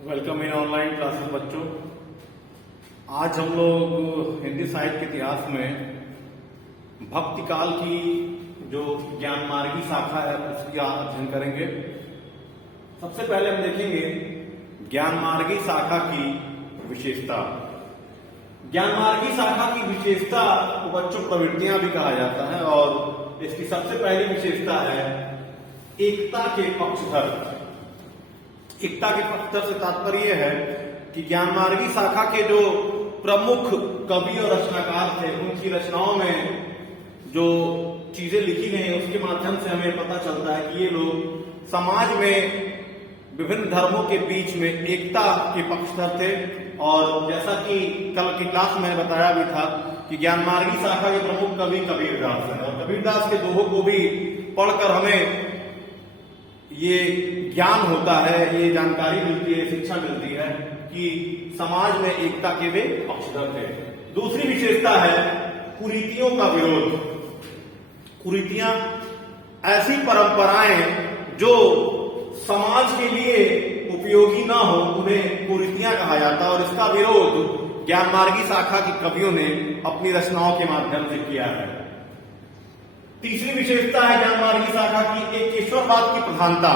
Welcome in online classes बच्चों। आज हम लोग हिंदी साहित्य के इतिहास में भक्ति काल की जो ज्ञानमार्गी शाखा है उसकी अध्ययन करेंगे। सबसे पहले हम देखेंगे ज्ञानमार्गी शाखा की विशेषता। ज्ञानमार्गी शाखा की विशेषता को बच्चों प्रवृत्तियां भी कहा जाता है और इसकी सबसे पहली विशेषता है एकता के पक्षधर। एकता के पक्षधर से तात्पर्य है कि ज्ञानमार्गी शाखा के जो प्रमुख कवि और रचनाकार थे उनकी रचनाओं में जो चीजें लिखी गई हैं उसके माध्यम से हमें पता चलता है कि ये लोग समाज में विभिन्न धर्मों के बीच में एकता के पक्षधर थे। और जैसा कि कल की क्लास में बताया भी था कि ज्ञानमार्गी शाखा के प्रमुख कवि कबीरदास हैं और कबीरदास के दोहों को भी पढ़कर हमें ये ज्ञान होता है, ये जानकारी मिलती है, शिक्षा मिलती है कि समाज में एकता के वे पक्षधर थे। दूसरी विशेषता है कुरीतियों का विरोध। कुरीतियां ऐसी परंपराएं जो समाज के लिए उपयोगी ना हो उन्हें कुरीतियां कहा जाता है और इसका विरोध ज्ञानमार्गी शाखा के कवियों ने अपनी रचनाओं के माध्यम से किया है। तीसरी विशेषता है ज्ञानमार्गी शाखा की एकेश्वरवाद की प्रधानता।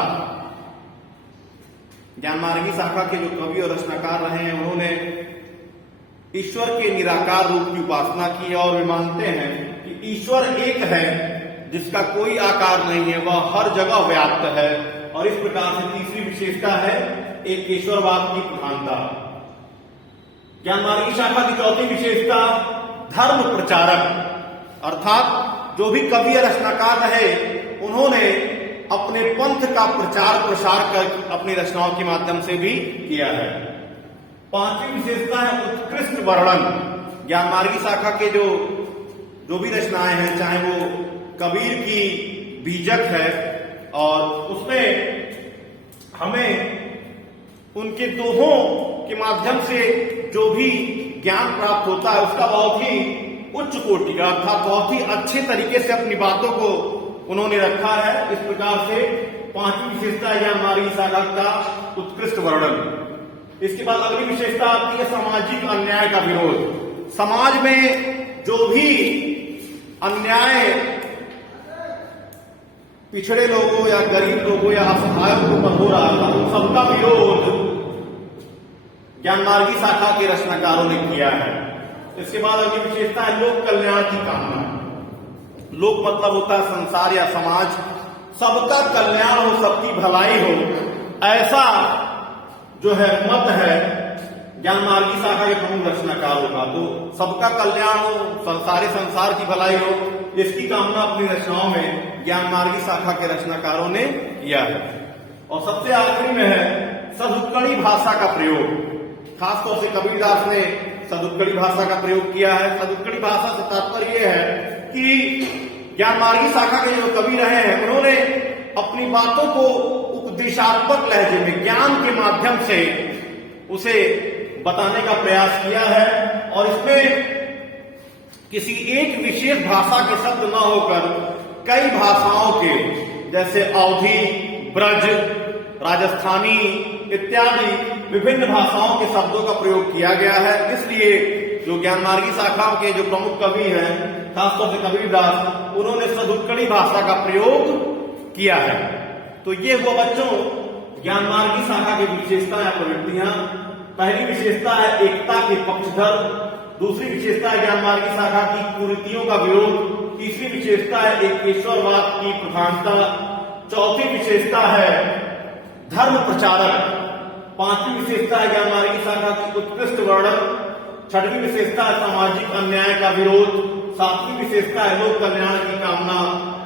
ज्ञानमार्गी शाखा के जो कवि और रचनाकार रहे हैं उन्होंने ईश्वर के निराकार रूप की उपासना की और वे मानते हैं कि ईश्वर एक है जिसका कोई आकार नहीं है, वह हर जगह व्याप्त है। और इस प्रकार से तीसरी विशेषता है एकेश्वरवाद की प्रधानता। ज्ञानमार्गी शाखा की चौथी विशेषता धर्म प्रचारक, अर्थात जो भी कवि रचनाकार रहे उन्होंने अपने पंथ का प्रचार प्रसार कर अपनी रचनाओं के माध्यम से भी किया है। पांचवी विशेषता है उत्कृष्ट वर्णन। ज्ञानमार्गी शाखा के जो भी रचनाएं हैं, चाहे वो कबीर की बीजक है और उसमें हमें उनके दोहों के माध्यम से जो भी ज्ञान प्राप्त होता है उसका बहुत ही उच्च कोटि का अर्थात बहुत ही अच्छे तरीके से अपनी बातों को उन्होंने रखा है। इस प्रकार से पांचवी विशेषता है ज्ञानमार्गी शाखा का उत्कृष्ट वर्णन। इसके बाद अगली विशेषता आती है सामाजिक अन्याय का विरोध। समाज में जो भी अन्याय पिछड़े लोगों या गरीब लोगों या असहायों के ऊपर हो रहा था उन सबका विरोध ज्ञानमार्गी शाखा के रचनाकारों ने किया है। इसके बाद अगली विशेषता है लोक कल्याण की कामना। लोक मतलब होता है संसार या समाज, सबका कल्याण हो, सबकी भलाई हो, ऐसा जो है मत है ज्ञानमार्गी शाखा के प्रमुख रचनाकारों का। तो सबका कल्याण हो, संसार की भलाई हो, इसकी कामना अपनी रचनाओं में ज्ञानमार्गी शाखा के रचनाकारों ने किया है। और सबसे आखिरी में है सदुत्कड़ी भाषा का प्रयोग। खासतौर से कबीरदास ने सदुत्कड़ी भाषा का प्रयोग किया है। सदुत्कड़ी भाषा से तात्पर्य है कि ज्ञानमार्गी शाखा के जो कवि रहे हैं उन्होंने अपनी बातों को उपदेशात्मक लहजे में ज्ञान के माध्यम से उसे बताने का प्रयास किया है और इसमें किसी एक विशेष भाषा के शब्द न होकर कई भाषाओं के जैसे अवधी, ब्रज, राजस्थानी इत्यादि विभिन्न भाषाओं के शब्दों का प्रयोग किया गया है। इसलिए जो ज्ञानमार्गी शाखा के जो प्रमुख कवि हैं खासतौर से कबीरदास, उन्होंने सदुत्कड़ी भाषा का प्रयोग किया है। तो ये हुआ बच्चों ज्ञानमार्गी शाखा की विशेषता या प्रवृत्तियां। पहली विशेषता है एकता के पक्षधर, दूसरी विशेषता है ज्ञानमार्गी शाखा की कुरीतियों का विरोध, तीसरी विशेषता है एकेश्वरवाद की प्रधानता, चौथी विशेषता है धर्म प्रचारक, पांचवी विशेषता है ज्ञानमार्गी शाखा की उत्कृष्ट वर्णन, छठवीं विशेषता है सामाजिक अन्याय का विरोध, सातवीं विशेषता है लोक कल्याण की कामना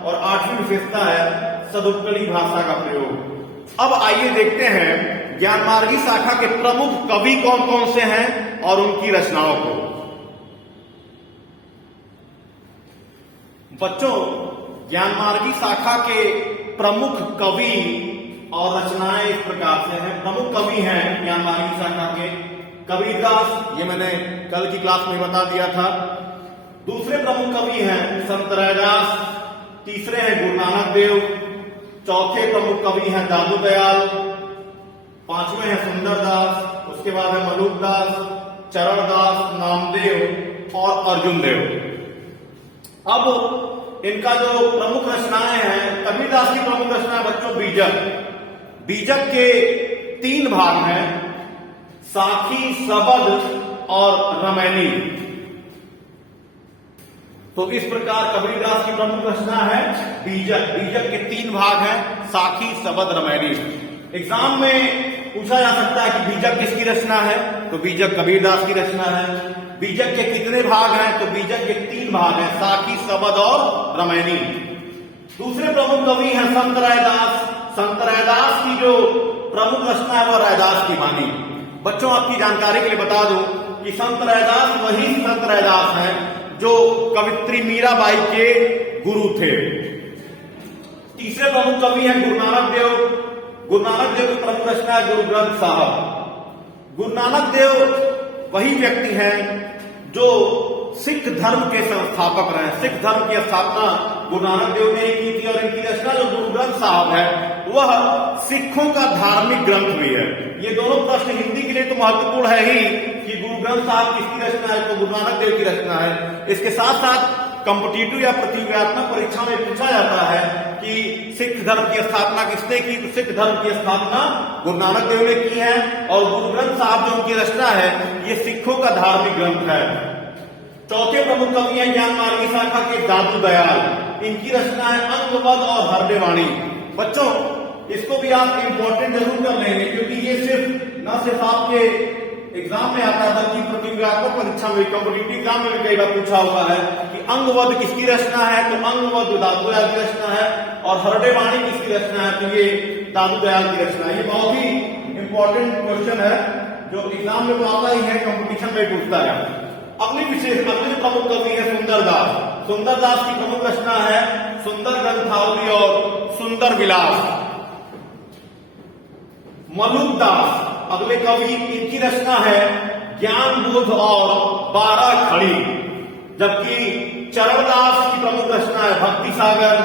और आठवीं विशेषता है सदुत्कड़ी भाषा का प्रयोग। अब आइए देखते हैं ज्ञानमार्गी शाखा के प्रमुख कवि कौन कौन से हैं और उनकी रचनाओं को। बच्चों ज्ञानमार्गी शाखा के प्रमुख कवि और रचनाएं इस प्रकार से हैं। प्रमुख कवि हैं ज्ञानमार्गी शाखा के कबीरदास, ये मैंने कल की क्लास में बता दिया था। दूसरे प्रमुख कवि हैं संत रैदास, तीसरे हैं गुरु नानक देव, चौथे प्रमुख कवि हैं दादू दयाल, पांचवें में है सुंदरदास, उसके बाद है मलुकदास, चरणदास, नामदेव और अर्जुन देव। अब इनका जो प्रमुख रचनाएं हैं, कबीरदास की प्रमुख रचना बच्चों बीजक। बीजक के 3 भाग हैं, साखी, सबद और रमैनी। तो इस प्रकार कबीरदास की प्रमुख रचना है बीजक। बीजक के 3 भाग हैं, साखी, सबद, रमैनी। एग्जाम में पूछा जा सकता है कि बीजक किसकी रचना है, तो बीजक कबीरदास की रचना है। बीजक के कितने भाग हैं, तो बीजक के 3 भाग हैं, साखी, सबद और रमैनी। दूसरे प्रमुख कवि हैं संत रैदास। संत रैदास की जो प्रमुख रचना है वह रैदास की वाणी। बच्चों आपकी जानकारी के लिए बता दूं कि संत रैदास वही संत रैदास हैं जो कवित्री मीराबाई के गुरु थे। तीसरे प्रमुख कवि हैं गुरु नानक देव। गुरु नानक देव की प्रमुख रचना है गुरु ग्रंथ साहब। गुरु नानक देव वही व्यक्ति हैं जो सिख धर्म के संस्थापक रहे। सिख धर्म की स्थापना गुरु नानक देव ने की थी और इनकी रचना जो गुरु ग्रंथ साहब है वह सिखों का धार्मिक ग्रंथ भी है। ये दोनों प्रश्न हिंदी के लिए तो महत्वपूर्ण है ही कि गुरु ग्रंथ साहब किसकी रचना है, तो गुरु नानक देव की रचना है। इसके साथ साथ कॉम्पिटिटिव या प्रतियोगात्मक परीक्षा में पूछा जाता है कि सिख धर्म की स्थापना किसने की, तो सिख धर्म की स्थापना गुरु नानक देव ने की है और गुरु ग्रंथ साहब जो उनकी रचना है ये सिखों का धार्मिक ग्रंथ है। चौथे प्रमुख कवि हैं ज्ञान मार्गी शाखा के दादू दयाल। इनकी रचना है अंगवद और हरदेवाणी। बच्चों इसको भी आप इंपॉर्टेंट जरूर कर लेंगे क्योंकि ये न सिर्फ आपके एग्जाम में आता है बल्कि प्रतियोगात्मक परीक्षा में, कॉम्पिटिटिव एग्जाम में भी कई बार पूछा हुआ है कि अंगवद किसकी रचना है, तो अंगवद दादू दयाल की रचना है और हरदेवाणी किसकी रचना है, तो ये दादू दयाल की रचना है। ये बहुत ही इंपॉर्टेंट क्वेश्चन है जो एग्जाम में तो आता ही है, कॉम्पिटिशन में पूछता है। अगली प्रमुख कवि है सुंदरदास। सुंदरदास की प्रमुख रचना है सुंदर ग्रंथावली और सुंदर विलास। मलुकदास अगले कवि, इनकी रचना है ज्ञान बोध और 12 खड़ी। जबकि चरणदास की प्रमुख रचना है भक्ति सागर।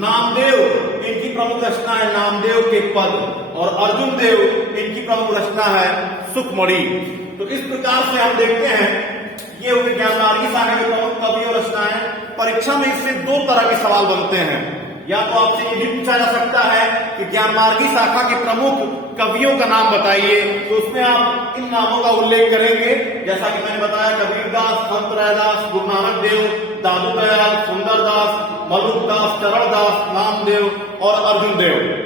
नामदेव इनकी प्रमुख रचना है नामदेव के पद और अर्जुन देव इनकी प्रमुख रचना है सुखमणि। तो इस प्रकार से हम देखते हैं ये हुए ज्ञान मार्गी शाखा के प्रमुख कवि और रचनाएं। परीक्षा में इससे 2 तरह के सवाल बनते हैं। या तो आपसे ये भी पूछा जा सकता है कि ज्ञान मार्गी शाखा के प्रमुख कवियों का नाम बताइए, तो उसमें आप इन नामों का उल्लेख करेंगे जैसा कि मैंने बताया कबीरदास, संत रैदास, गुरु नानक देव, दादू दयाल, सुंदरदास, मलुकदास, चरणदास, नामदेव और अर्जुन देव।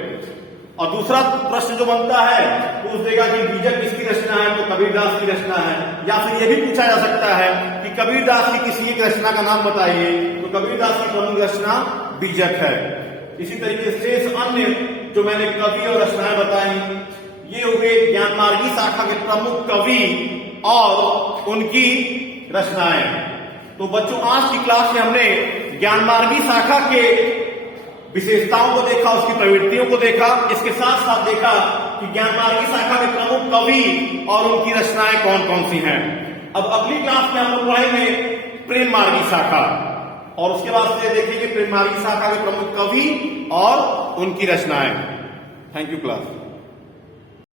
और दूसरा प्रश्न जो बनता है पूछ देगा कि बीजक किसकी रचना है, तो कबीरदास की रचना है। या फिर यह भी पूछा जा सकता है कि कबीरदास की किसी एक रचना का नाम बताइए, तो कबीरदास की प्रमुख रचना बीजक है। इसी तरीके से अन्य जो मैंने कवि और रचनाएं बताई ये हुए ज्ञान मार्गी शाखा के प्रमुख कवि और उनकी रचनाएं। तो बच्चों आज की क्लास में हमने ज्ञान मार्गी शाखा के विशेषताओं को देखा, उसकी प्रवृत्तियों को देखा, इसके साथ साथ देखा कि ज्ञान मार्गी शाखा के प्रमुख कवि और उनकी रचनाएं कौन कौन सी हैं। अब अगली क्लास में हम लोग पढ़ेंगे प्रेम मार्गी शाखा और उसके बाद से देखेंगे प्रेम मार्गी शाखा के प्रमुख कवि और उनकी रचनाएं। Thank you class.